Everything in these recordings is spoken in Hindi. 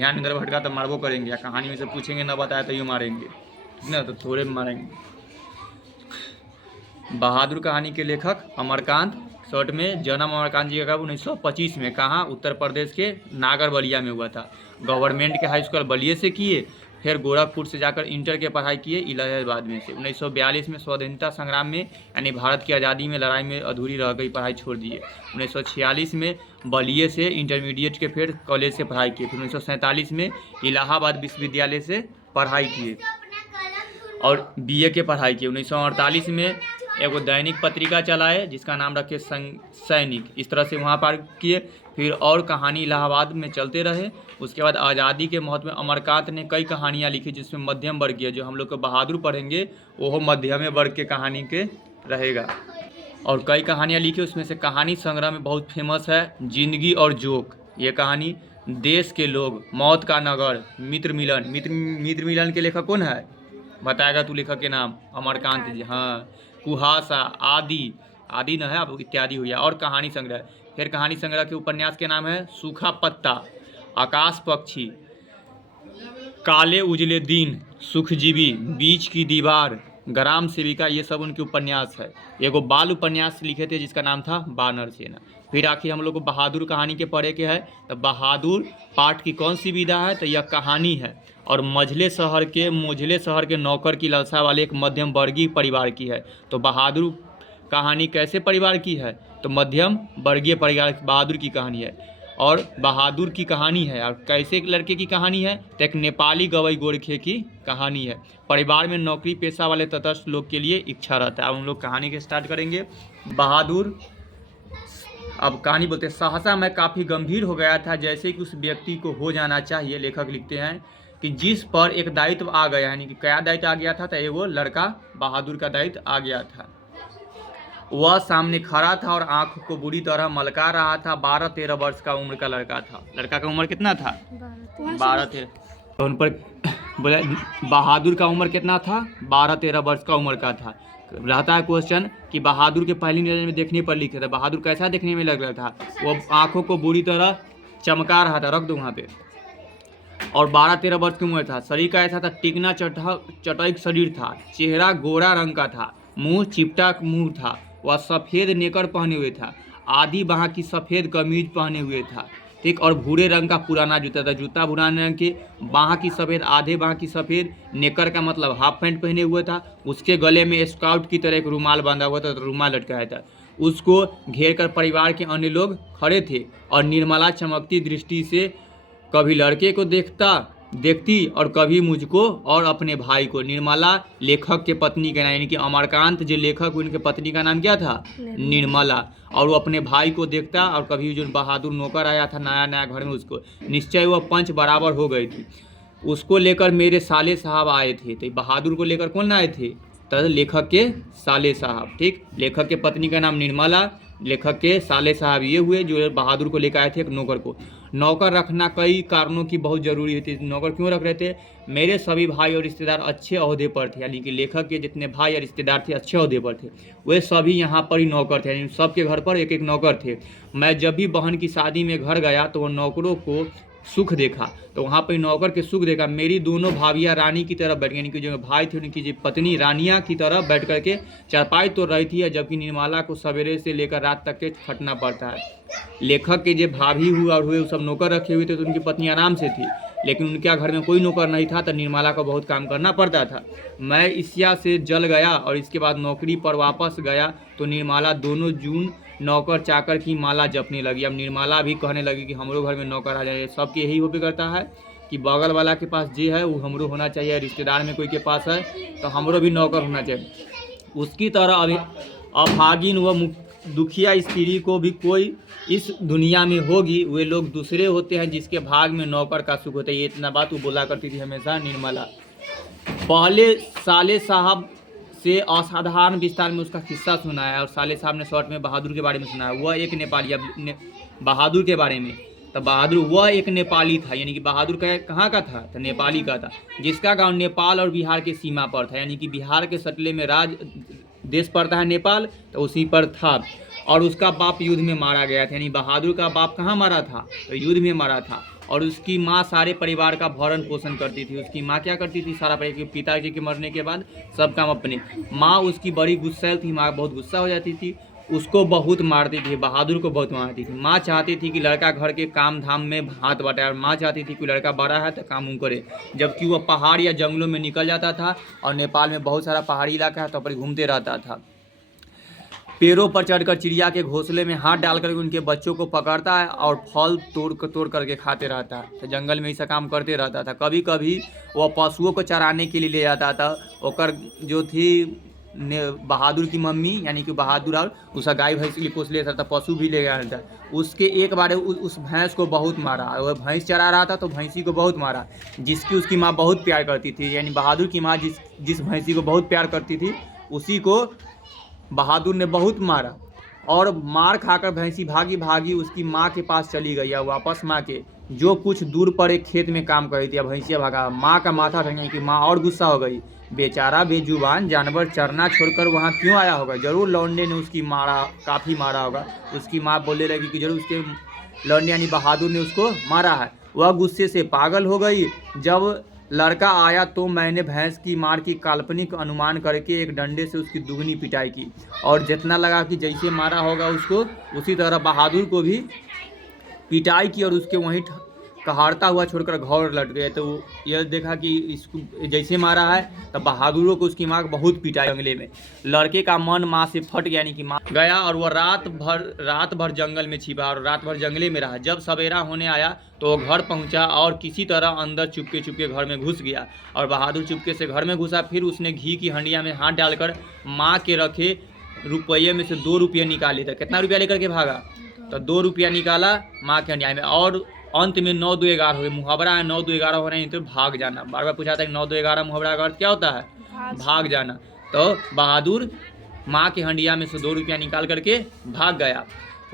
ध्यान इधर भटका तो मारबो करेंगे, या कहानी में से पूछेंगे ना बताया तो यूँ मारेंगे, ठीक ना, तो थोड़े मारेंगे। बहादुर कहानी के लेखक अमरकांत, शॉर्ट में जन्म अमरकांत जी का 1925 में, कहाँ, उत्तर प्रदेश के नागर बलिया में हुआ था। गवर्नमेंट के हाई स्कूल बलिया से किए, फिर गोरखपुर से जाकर इंटर के पढ़ाई किए इलाहाबाद में से। 1942 में स्वतंत्रता संग्राम में यानी भारत की आज़ादी में लड़ाई में अधूरी रह गई, पढ़ाई छोड़ दिए। 1946 में बलिया से इंटरमीडिएट के फिर कॉलेज से पढ़ाई किए। फिर 1947 में इलाहाबाद विश्वविद्यालय से पढ़ाई किए और बीए के पढ़ाई की। 1948 में एगो दैनिक पत्रिका चलाए जिसका नाम रखे सैनिक, इस तरह से वहाँ पर किए। फिर और कहानी इलाहाबाद में चलते रहे। उसके बाद आज़ादी के महत्व में अमरकांत ने कई कहानियाँ लिखी जिसमें मध्यम वर्गीय, जो हम लोग को बहादुर पढ़ेंगे वो मध्यम वर्ग के कहानी के रहेगा। और कई कहानियाँ लिखी, उसमें से कहानी संग्रह में बहुत फेमस है जिंदगी और जोक, ये कहानी, देश के लोग, मौत का नगर, मित्र मिलन। मित्र मिलन के लेखक कौन है, बताएगा तू लेखक के नाम? अमरकांत जी, हाँ। कुहासा, आदि, आदि न है अब इत्यादि हो गया। और कहानी संग्रह, फिर कहानी संग्रह के उपन्यास के नाम है सूखा पत्ता, आकाश पक्षी, काले उजले दिन, सुखजीवी, बीच की दीवार, ग्राम सेविका, ये सब उनके उपन्यास है। एगो बाल उपन्यास लिखे थे जिसका नाम था बानर सेना। फिर आखिर हम लोग को बहादुर कहानी के पढ़े के है, तो बहादुर पाठ की कौन सी विधा है, तो यह कहानी है और मोझले शहर के नौकर की लालसा वाले एक मध्यम वर्गीय परिवार की है। तो बहादुर कहानी कैसे परिवार की है, तो मध्यम वर्गीय परिवार बहादुर की कहानी है। और बहादुर की कहानी है और कैसे एक लड़के की कहानी है, तो एक नेपाली गवई गोरखे की कहानी है। परिवार में नौकरी पेशा वाले तटस्थ लोग के लिए इच्छा रहता है। अब हम लोग कहानी के स्टार्ट करेंगे। बहादुर, अब कहानी बोलते हैं, सहसा मैं काफ़ी गंभीर हो गया था जैसे कि उस व्यक्ति को हो जाना चाहिए। लेखक लिखते हैं कि जिस पर एक दायित्व आ गया, यानी कि क्या दायित्व आ गया था, तो वो लड़का बहादुर का दायित्व आ गया था। वह सामने खड़ा था और आंख को बुरी तरह मलका रहा था। 12-13 वर्ष का उम्र का लड़का था। लड़का का उम्र कितना था? 12-13। तो उन पर बोले बहादुर का उम्र कितना था? 12-13 वर्ष का उम्र का था। रहता है क्वेश्चन कि बहादुर के पहली नजर में देखने पर लिखे थे, बहादुर कैसा देखने में लग रहा था? वो आंखों को बुरी तरह चमका रहा था, रख दो वहाँ पे। और 12-13 वर्ष की उम्र था। शरीर का ऐसा था, टिकना चटैक शरीर था, चेहरा गोरा रंग का था, मुंह चिपटा मुंह था। वह सफ़ेद नेकर पहने हुए था, आधी बाह की सफ़ेद कमीज पहने हुए था, ठीक, और भूरे रंग का पुराना जूता था। जूता भूरा रंग के, बाह की सफ़ेद, आधे बाह की सफ़ेद, नेकर का मतलब हाफ पैंट पहने हुआ था। उसके गले में स्काउट की तरह एक रुमाल बांधा हुआ था, रुमाल लटकाया था। उसको घेर कर परिवार के अन्य लोग खड़े थे और निर्मला चमकती दृष्टि से कभी लड़के को देखती और कभी मुझको और अपने भाई को। निर्मला लेखक के पत्नी का नाम, यानी कि अमरकांत जो लेखक, उनके पत्नी का नाम क्या था? निर्मला। और वो अपने भाई को देखता और कभी जो बहादुर नौकर आया था नया नया घर में, उसको निश्चय वह पंच बराबर हो गई थी। उसको लेकर मेरे साले साहब आए थे। तो बहादुर को लेकर कौन आए थे? तो लेखक के साले साहब, ठीक। लेखक के पत्नी का नाम निर्मला, लेखक के साले साहब ये हुए जो बहादुर को लेकर आए थे एक नौकर को। नौकर रखना कई कारणों की बहुत ज़रूरी होती है। नौकर क्यों रख रहे थे? मेरे सभी भाई और रिश्तेदार अच्छे ओहदे पर थे, यानी कि लेखक के जितने भाई और रिश्तेदार थे अच्छे ओहदे पर थे, वे सभी यहाँ पर ही नौकर थे, यानी सबके घर पर एक एक नौकर थे। मैं जब भी बहन की शादी में घर गया तो वो नौकरों को सुख देखा, तो वहाँ पर नौकर के सुख देखा। मेरी दोनों भाभियाँ रानी की तरफ बैठ गई, यानी कि जो भाई थे उनकी जो पत्नी रानियाँ की तरफ बैठ करके चारपाई तोड़ रही थी, जबकि निर्मला को सवेरे से लेकर रात तक के खटना पड़ता है। लेखक के जो भाभी हुआ और हुए वो सब नौकर रखे हुए थे, तो उनकी पत्नी आराम से थी, लेकिन उनके घर में कोई नौकर नहीं था, तो निर्मला को बहुत काम करना पड़ता था। मैं ईर्ष्या से जल गया और इसके बाद नौकरी पर वापस गया तो निर्मला दोनों जून नौकर चाकर की माला जपने लगी। अब निर्मला भी कहने लगी कि हमरो घर में नौकर आ जाए। सबके यही होबे करता है कि बगल वाला के पास जे है वो हमरो होना चाहिए, रिश्तेदार में कोई के पास है तो हमरो भी नौकर होना चाहिए। उसकी तरह अभागिन व दुखिया स्त्री को भी कोई इस दुनिया में होगी, वे लोग दूसरे होते हैं जिसके भाग में नौकर का सुख होता है। ये इतना बात वो बोला करती थी हमेशा निर्मला। पहले साले साहब से असाधारण विस्तार में उसका किस्सा सुनाया और साले साहब ने शॉर्ट में बहादुर के बारे में सुनाया। वह एक नेपाली, बहादुर के बारे में, तो बहादुर वह एक नेपाली था, यानी कि बहादुर कहाँ का था? तो नेपाली का था, जिसका गांव नेपाल और बिहार के सीमा पर था, यानी कि बिहार के सटले में देश पड़ता है नेपाल, तो उसी पर था। और उसका बाप युद्ध में मारा गया था। यानी बहादुर का बाप कहाँ मारा था? तो युद्ध में मारा था। और उसकी माँ सारे परिवार का भरण पोषण करती थी। उसकी माँ क्या करती थी? सारा परिवार, पिताजी के मरने के बाद सब काम अपने। माँ उसकी बड़ी गुस्सैल थी, माँ बहुत गुस्सा हो जाती थी, उसको बहुत मारती थी, बहादुर को बहुत मारती थी। माँ चाहती थी कि लड़का घर के काम धाम में हाथ बटाए, और माँ चाहती थी कि लड़का बड़ा है तो काम करे। जबकि वह पहाड़ या जंगलों में निकल जाता था, और नेपाल में बहुत सारा पहाड़ी इलाका है तो पर घूमते रहता था। पेड़ों पर चढ़कर चिड़िया के घोंसले में हाथ डालकर उनके बच्चों को पकड़ता है और फल तोड़ करके खाते रहता है। तो जंगल में ऐसा काम करते रहता था। कभी कभी वह पशुओं को चराने के लिए ले जाता था। ओकर जो थी बहादुर की मम्मी, यानी कि बहादुर और उसका गाय भैंस के लिए पोस लेता था, पशु भी ले गया था। उसके एक बार उस भैंस को बहुत मारा। वह भैंस चरा रहा था तो भैंसी को बहुत मारा, जिसकी उसकी माँ बहुत प्यार करती थी। यानी बहादुर की माँ जिस भैंसी को बहुत प्यार करती थी, उसी को बहादुर ने बहुत मारा। और मार खाकर भैंसी भागी भागी उसकी माँ के पास चली गई, या वापस माँ के जो कुछ दूर पर एक खेत में काम कर रही थी। या भैंसिया भागा, माँ का माथा ठंडी कि माँ और गुस्सा हो गई। बेचारा बेजुबान जानवर चरना छोड़कर वहाँ क्यों आया होगा? जरूर लौंडे ने उसकी मारा, काफ़ी मारा होगा। उसकी माँ बोलने लगी कि जरूर उसके लौंडे यानी बहादुर ने उसको मारा है। वह गुस्से से पागल हो गई। जब लड़का आया तो मैंने भैंस की मार की काल्पनिक अनुमान करके एक डंडे से उसकी दुगनी पिटाई की, और जितना लगा कि जैसे मारा होगा उसको, उसी तरह बहादुर को भी पिटाई की और उसके वहीं कहारता हुआ छोड़कर घर लौट गए। तो यह देखा कि इसको जैसे मारा है, तब बहादुरों को उसकी माँ बहुत पिटाई जंगले में। लड़के का मन माँ से फट गया, यानी कि माँ गया, और वह रात भर जंगल में छिपा और रात भर जंगले में रहा। जब सवेरा होने आया तो वह घर पहुंचा और किसी तरह अंदर चुपके घर में घुस गया। और बहादुर चुपके से घर में घुसा। फिर उसने घी की हंडिया में हाथ डालकर माँ के रखे रुपये में से 2 रुपये निकाले थे। कितना रुपया लेकर के भागा? तो 2 रुपया निकाला माँ के हंडिया में। और अंत में 9 2 11 हो गए। मुहावरा है 9 2 11 हो रहे हैं तो भाग जाना। बार बार पूछा था कि 9 2 11 मुहावरा का अर्थ क्या होता है? भाग जाना। तो बहादुर माँ के हंडिया में से 2 रुपया निकाल करके भाग गया।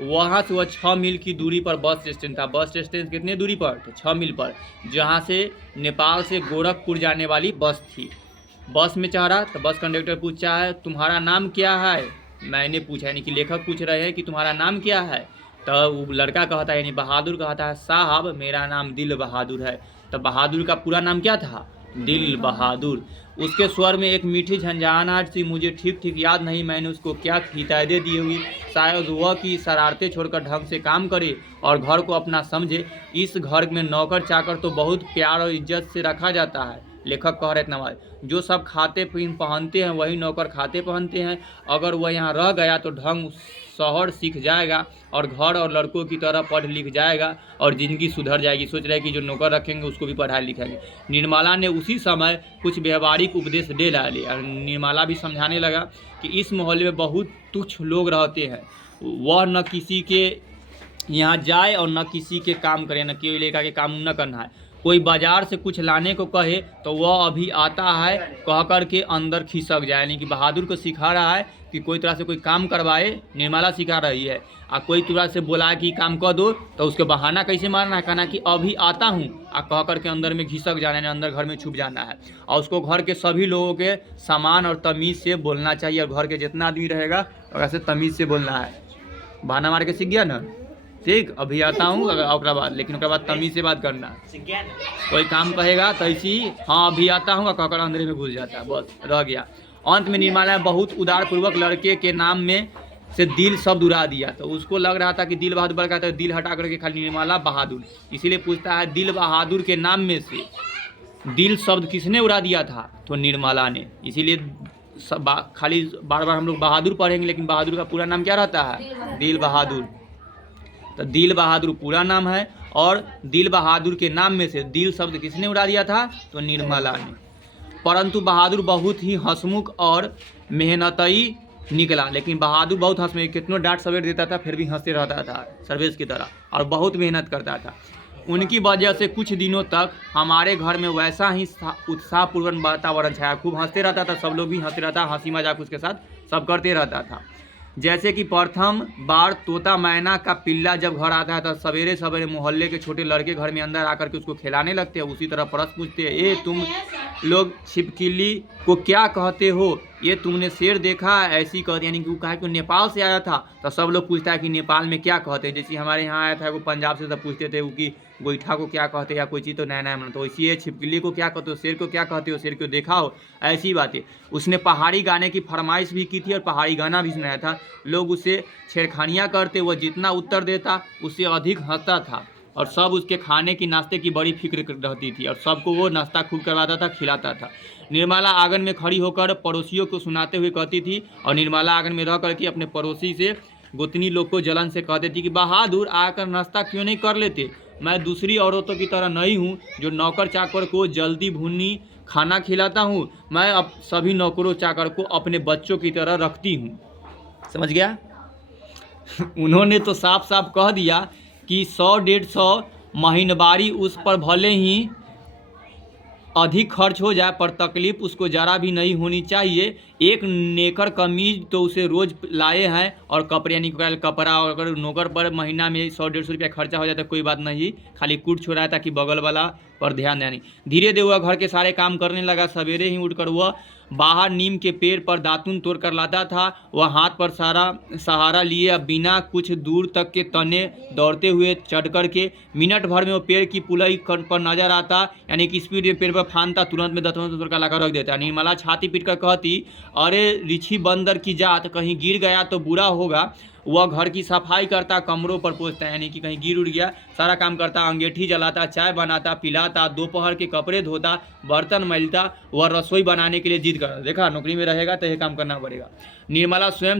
वहाँ से वह 6 मील की दूरी पर बस स्टैंड था। बस स्टैंड कितने दूरी पर? तो 6 मील पर, जहाँ से नेपाल से गोरखपुर जाने वाली बस थी। बस में चढ़ा तो बस कंडक्टर पूछा है तुम्हारा नाम क्या है? मैंने पूछा, यानी कि लेखक पूछ रहे हैं कि तुम्हारा नाम क्या है? तो वो लड़का कहता है, यानी बहादुर कहता है साहब मेरा नाम दिल बहादुर है। तो बहादुर का पूरा नाम क्या था? दिल बहादुर। उसके स्वर में एक मीठी झंझाहट थी। मुझे ठीक याद नहीं मैंने उसको क्या हिदायतें दी हुई। शायद वह कि शरारतें छोड़कर ढंग से काम करे और घर को अपना समझे। इस घर में नौकर चाकर तो बहुत प्यार और इज्जत से रखा जाता है। लेखक कह रहे इतना बात, जो सब खाते पहनते हैं वही नौकर खाते पहनते हैं। अगर वह यहाँ रह गया तो ढंग शहर सीख जाएगा और घर और लड़कों की तरह पढ़ लिख जाएगा और ज़िंदगी सुधर जाएगी। सोच रहे कि जो नौकर रखेंगे उसको भी पढ़ाई लिखाएंगे। निर्मला ने उसी समय कुछ व्यवहारिक उपदेश दे डाले और निर्मला भी समझाने लगा कि इस मोहल्ले में बहुत तुच्छ लोग रहते हैं। वह न किसी के यहाँ जाए और न किसी के काम करे, न केवल लेखा के काम न करना है। कोई बाजार से कुछ लाने को कहे तो वह अभी आता है कह कर के अंदर खिसक जाए। यानी कि बहादुर को सिखा रहा है कि कोई तरह से कोई काम करवाए, निर्मला सिखा रही है। और कोई तरह से बोला कि काम कर दो तो उसके बहाना कैसे मारना है, कहना कि अभी आता हूँ और कह कर के अंदर में घिसक जाना है, अंदर घर में छुप जाना है। और उसको घर के सभी लोगों के सामान और तमीज़ से बोलना चाहिए। और घर के जितना आदमी रहेगा वैसे तमीज़ से बोलना है। बहाना मार के सीख गया ना, ठीक, अभी आता हूँ और बाद, लेकिन उसके बाद तमीज़ से बात करना। कोई काम कहेगा तो ऐसी हाँ अभी आता हूँ कहकर अंधेरे में घुस जाता है, बस रह गया। अंत में निर्मला बहुत उदारपूर्वक लड़के के नाम में से दिल शब्द उड़ा दिया। तो उसको लग रहा था कि दिल बहादुर बड़ा कहता है, दिल हटा करके खाली निर्मला बहादुर। इसीलिए पूछता है दिल बहादुर के नाम में से दिल शब्द किसने उड़ा दिया था? तो निर्मला ने। इसीलिए खाली बार बार हम लोग बहादुर पढ़ेंगे, लेकिन बहादुर का पूरा नाम क्या रहता है? दिल बहादुर। तो दिल बहादुर पूरा नाम है और दिल बहादुर के नाम में से दिल शब्द किसने उड़ा दिया था? तो निर्मला ने। परंतु बहादुर बहुत ही हंसमुख और मेहनती निकला। लेकिन बहादुर बहुत हंसमुख, कितनों डांट सवेर देता था फिर भी हंसते रहता था सर्वेश की तरह, और बहुत मेहनत करता था। उनकी वजह से कुछ दिनों तक हमारे घर में वैसा ही उत्साहपूर्ण वातावरण छाया। खूब हंसते रहता था, सब लोग भी हंसते रहता, हंसी मजाक उसके साथ सब करते रहता था। जैसे कि प्रथम बार तोता मैना का पिल्ला जब घर आता है तो सवेरे सवेरे मोहल्ले के छोटे लड़के घर में अंदर आकर के उसको खिलाने लगते हैं। उसी तरह प्रश्न पूछते हैं, ए तुम लोग छिपकली को क्या कहते हो, ये तुमने शेर देखा, ऐसी कहते, यानी कि वो कहा कि नेपाल से आया था तो सब लोग पूछता है कि नेपाल में क्या कहते हैं। जैसे हमारे यहाँ आया था वो पंजाब से, सब पूछते थे वो कि गोईठा को क्या कहते हैं या कोई चीज़ तो नया नया, तो इसी छिपकली को क्या कहते हो, शेर को क्या कहते हो, शेर को देखा हो, ऐसी बातें। उसने पहाड़ी गाने की फरमाइश भी की थी और पहाड़ी गाना भी सुनाया था। लोग उससे छेड़खानियाँ करते, वह जितना उत्तर देता उससे अधिक हंसता था और सब उसके खाने की नाश्ते की बड़ी फिक्र रहती थी और सबको वो नाश्ता खूब करवाता था, खिलाता था। निर्मला आंगन में खड़ी होकर पड़ोसियों को सुनाते हुए कहती थी और निर्मला आंगन में रह करके अपने पड़ोसी से गोतनी लोग को जलन से कहती थी कि बहादुर आकर नाश्ता क्यों नहीं कर लेते, मैं दूसरी औरतों की तरह नहीं हूँ जो नौकर चाकर को जल्दी भुनी खाना खिलाता हूँ, मैं अब सभी नौकरों चाकर को अपने बच्चों की तरह रखती हूँ। समझ गया? उन्होंने तो साफ साफ कह दिया कि 100-150 महीनवारी उस पर भले ही अधिक खर्च हो जाए पर तकलीफ उसको ज़रा भी नहीं होनी चाहिए। एक नेकर कमीज तो उसे रोज़ लाए हैं और कपड़े, यानी कपड़ा, और अगर नौकर पर महीना में 100-150 रुपया खर्चा हो जाता है कोई बात नहीं, खाली कूट छोड़ा ताकि बगल वाला पर ध्यान देनी। धीरे धीरे वह घर के सारे काम करने लगा। सवेरे ही उठकर वह बाहर नीम के पेड़ पर दातुन तोड़ कर लाता था। वह हाथ पर सहारा लिए अब बिना कुछ दूर तक के तने दौड़ते हुए चढ़ कर के मिनट भर में वो पेड़ की पुलाई पर नजर आता, यानी कि स्पीड में पेड़ पर फानता, तुरंत में दतवन तोड़ कर लाकर रख देता। निर्मला छाती पीट कर कहती, अरे रिछी बंदर की जात, कहीं गिर गया तो बुरा होगा। वह घर की सफाई करता, कमरों पर पोंछता, यानी कि कहीं गिर उड़ गया, सारा काम करता, अंगीठी जलाता, चाय बनाता, पिलाता, दोपहर के कपड़े धोता, बर्तन मलता, वह रसोई बनाने के लिए जिद करता। देखा, नौकरी में रहेगा तो यह काम करना पड़ेगा। निर्मला स्वयं